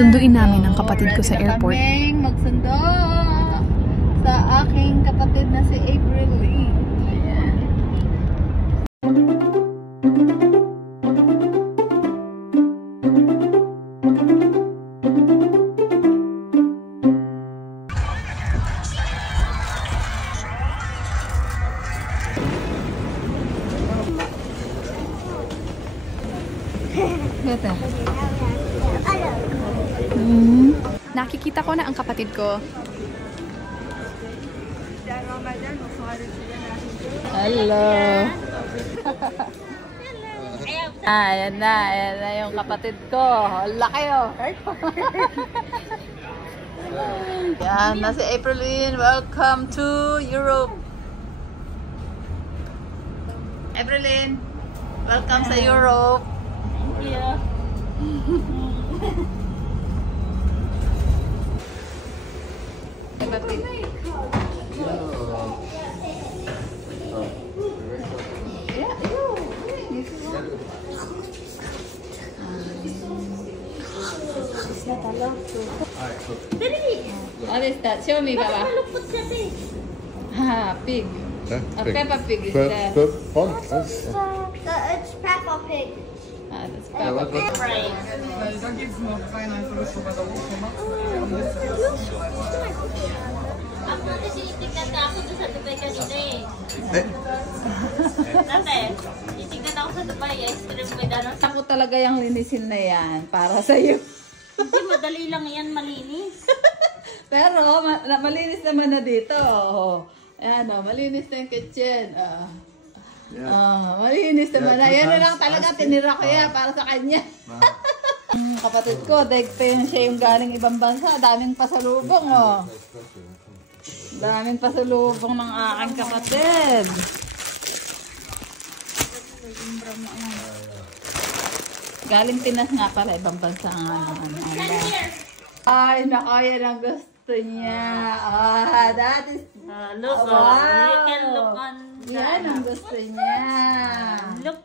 Susunduin namin ang kapatid ko sa airport. Kaming magsundo sa aking kapatid na si April Lee. Ayan. Gata. Nakikita ko na ang kapatid ko. Hello. Ayan na yung kapatid ko. Laki oh. Yan, na si Aprilyn. Welcome to Europe. Aprilyn, welcome sa Europe. Thank you. What is that? Show me, Baba. Ah, pig. A Peppa Pig is there. It's Peppa Pig. Ah, that's Peppa Pig. Ako tinitignan na ako sa Dubai kanina eh. Dati, tinitignan ako sa Dubai, ice cream with ano. Ako talaga yung linisin na yan para sa'yo. Hindi, madali lang yan malinis. Pero malinis naman na dito. Ayan o, malinis na yung kitchen. Malinis naman na. Yan na lang talaga tinira ko yan para sa kanya. Kapatid ko, daig pa yun siya yung galing ibang bansa. Daming pasalubong o. Daming pasalubong ng aking kapatid. Galing Pinas nga pala, ibang bansa nga. Ay, nakaya ng gusto niya. That is... Look, wow. You can look on the... Yan ang gusto niya. Look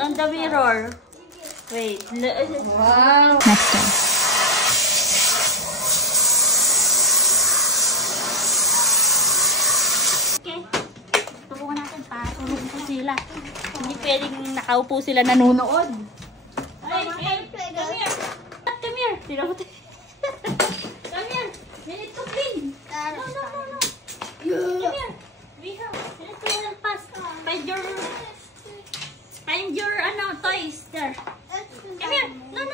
on the mirror. Wait. Wow. Next time. Okay. Tubukan natin para tulungan ko sila. Hindi pwedeng nakaupo sila nanonood. Ay, come here. Come here. Come here. We need to clean. No. Come here. We need to help us. Find your toys there. Come here. No.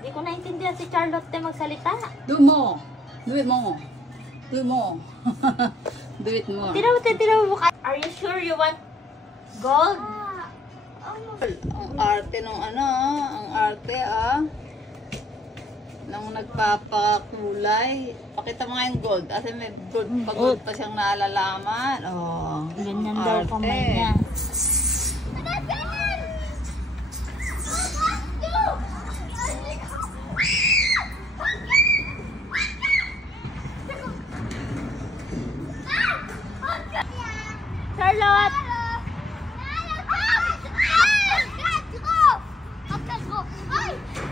Hindi ko naintindihan si Charlotte magsalita. Do more. Do it more. Do it more. Do it more. Tira mo. Are you sure you want gold? Ang arte nung ang arte nung nagpapakulay. Pakita mo nga yung gold. Kasi may gold pa siyang naalalaman. Oh, ganyan daw kamay niya. Charlotte!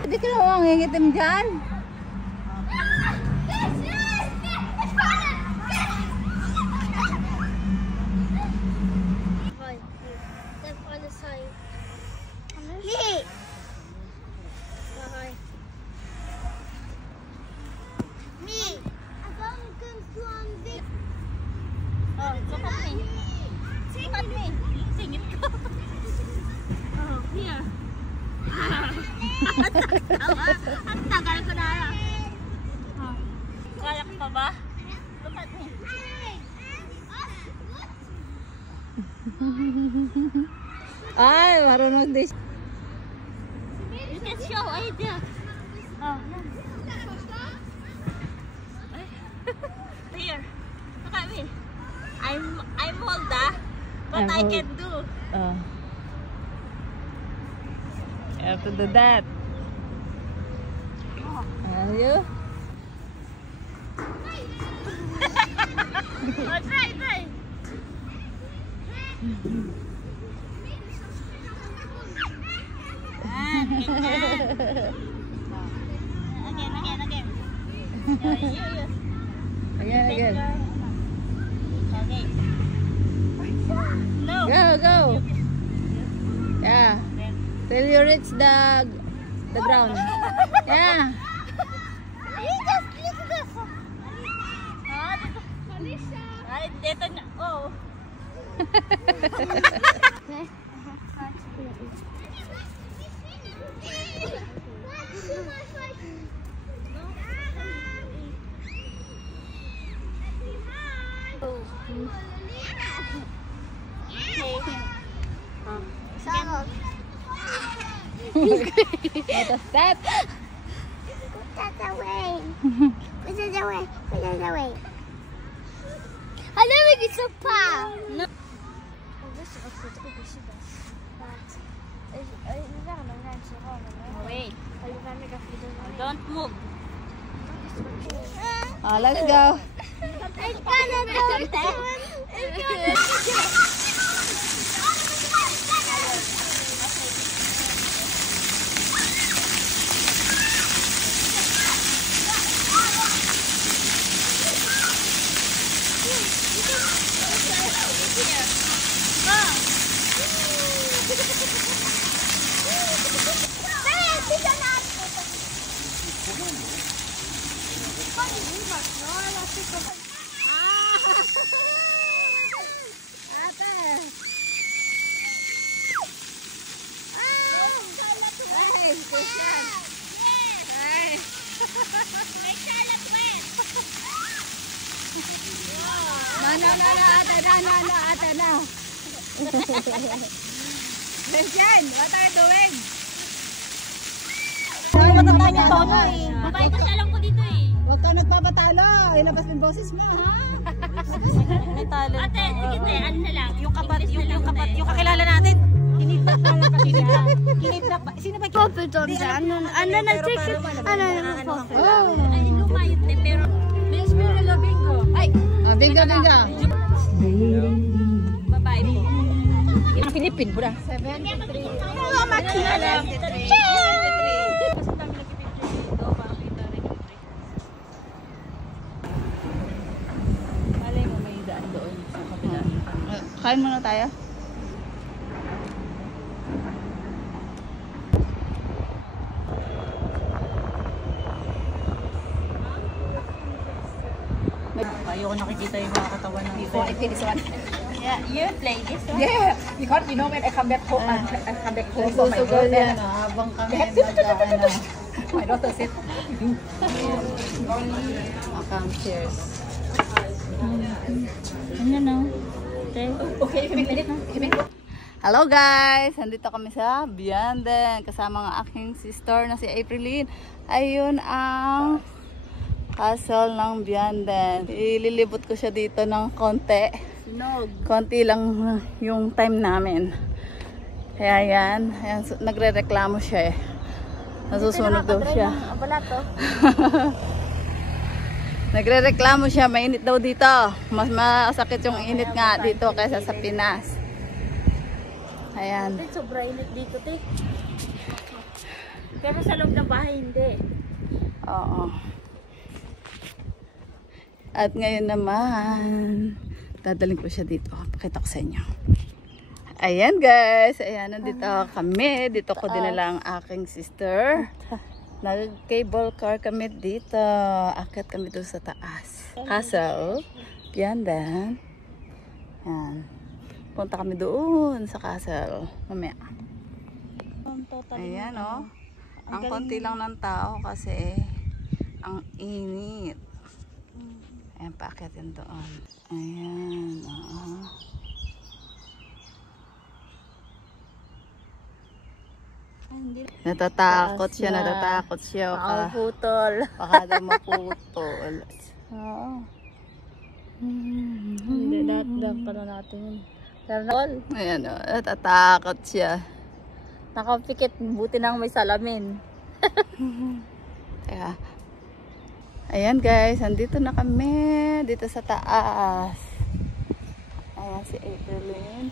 Hindi ka naman mangingitim dyan. Oh, look at me. Look at me. Singit ko. Oh, here. Ang tagal ko na. Oh. Kaya ko pa ba? Look at me. Ay, marunong din. You can show idea. Oh, here. Look at me. I'm old but I can do. You have to do that. Are you? Oh, try. Ah, ganyan. Again, again. Okay. No. Go, go. Yeah. Till you reach the ground. Yeah. Ay, dito na. Oh. What is that? That's away. This is away. This is away. I never get so far. No. Wait. Don't move. Let's go. It's gonna go down. It's gonna No. Christian, what are you doing? Babae kasi alam ko dito eh. Huwag ka nagpapatalo. Ilabas mo yung boses mo, ha? May talent. Ate, sige te, ano na lang. Yung kakilala natin. Kinidnap na lang kasi siya. Kinidnap. Sino ba Puppet on that. And then I take it. And then I puppet. Oh. Ay, lumayot te, pero... Miss Mirella Bingo. Ay! Bingo, bingo. Babae po. Philippine po na. 73. Oh, makilala. Malay mo may daan doon sa kabila. Kain muna tayo. Ayoko nakikita yung mga katawan ng iba. Yeah, you play this one? Yeah, because you know when I come back home, I come back home for my Susugal daughter. yan, habang kami nag-ano. My daughter said, Cheers. Ano no? Te? okay, minute. Hello guys! Nandito kami sa Bianden. Kasama ng aking sister na si Aprilyn. Ayun ang castle ng Bianden. Ililibot ko siya dito ng konti. Konti lang yung time namin. Kaya yan. Ayan, nagre-reklamo siya eh. Nasusunog daw siya. Nagre-reklamo siya. Mainit daw dito. Mas masakit yung init nga dito kaysa sa Pinas. Ayan. Sobra init dito, te. Pero sa loob ng bahay, hindi. Oo. At ngayon naman, dadaling ko siya dito. Pakita ko sa inyo. Ayan guys. Ayan, nandito kami. Dito ko dinala ang aking sister. Nag-cable car kami dito. Akit kami doon sa taas. Castle. Bianden. Ayan. Punta kami doon sa castle. Mamaya. Ayan o. Ang konti lang ng tao kasi ang init. Ayan, paakyat yan doon. Ayan, oo. Natatakot siya, natatakot siya. Putol. Baka daw maputol. Oo. Hindi, lahat pala natin yun. Ayan o, natatakot siya. Nakapikit, buti nang may salamin. Kaya, ayan guys, andito na kami. Dito sa taas. Ayan si Aprilyn.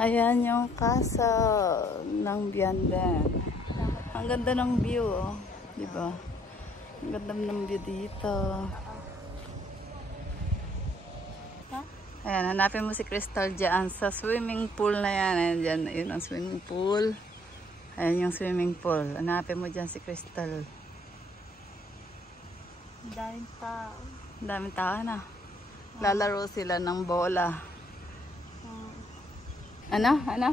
Ayan yung castle ng Bianden. Ang ganda ng view, oh. Diba? Ang ganda ng view dito. Ayan, hanapin mo si Crystal dyan sa swimming pool na yan. Ayan dyan, yun ang swimming pool. Ayan yung swimming pool. Hanapin mo dyan si Crystal. Ang daming tao. Ang daming tao na. Lalaro sila ng bola. Ano? Ano?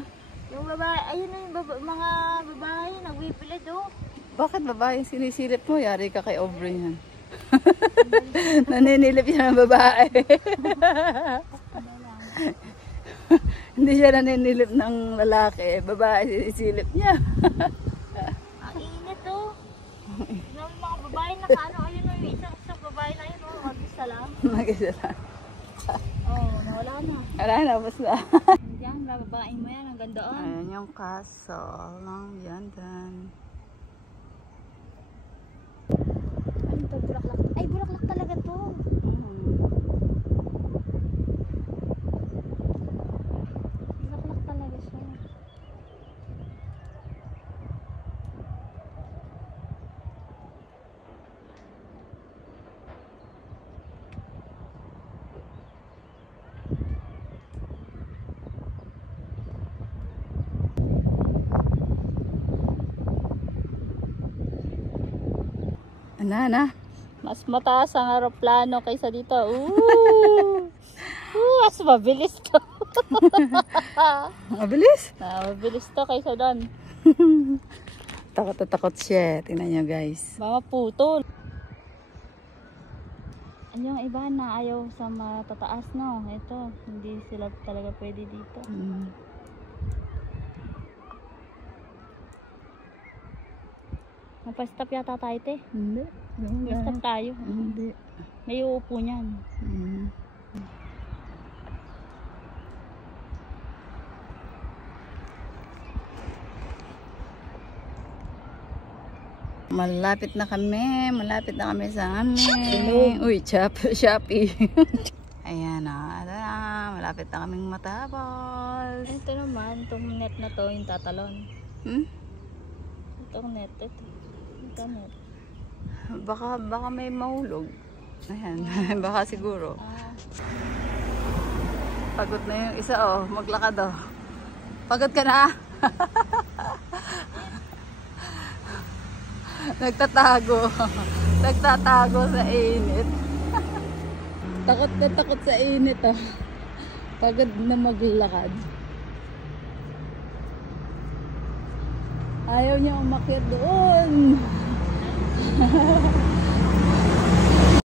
Yung babae, ayun na yung mga babae, nagbibilad oh. Bakit babae sinisilip mo? Yari ka kay Aubrey yan. Naninilip siya ng babae. Hindi siya naninilip ng lalaki. Babae sinisilip niya. Ang init oh. Yung mga babae nakaano, ayun oh, yung isang babae na yun oh, mag-isa lang. Mag-isa lang. Oh, nawala na. Wala na, basta. Yan, bababain mo yan, ang ganda oh. Ayan yung castle ng Yandan. Ano to, bulaklak? Ay, bulaklak talaga to. Bulaklak talaga siya. Ana. Mas mataas ang aeroplano kaysa dito. Ooh! Mas mabilis to. Mabilis. Mabilis to kaysa doon. Takot na takot siya. Tingnan nyo guys. Baka putol. Ano yung iba na ayaw sa matataas, no? Ito, hindi sila talaga pwede dito. Mapastop yata tayo, te. Hindi. Stop tayo. Hindi. May uupo niyan. Malapit na kami. Malapit na kami sa amin. Uy, Shopee. Ayan na. Malapit na kaming matapos. Ito naman, itong net na to, yung tatalon. Itong net, ito. Ito net. Baka may mahulog. Ayan. Baka siguro. Pagod na yung isa, oh. Maglakad, oh. Pagod ka na. Nagtatago. Nagtatago sa init. Takot na takot sa init, oh. Pagod na maglakad. Ayaw niya umakyat doon.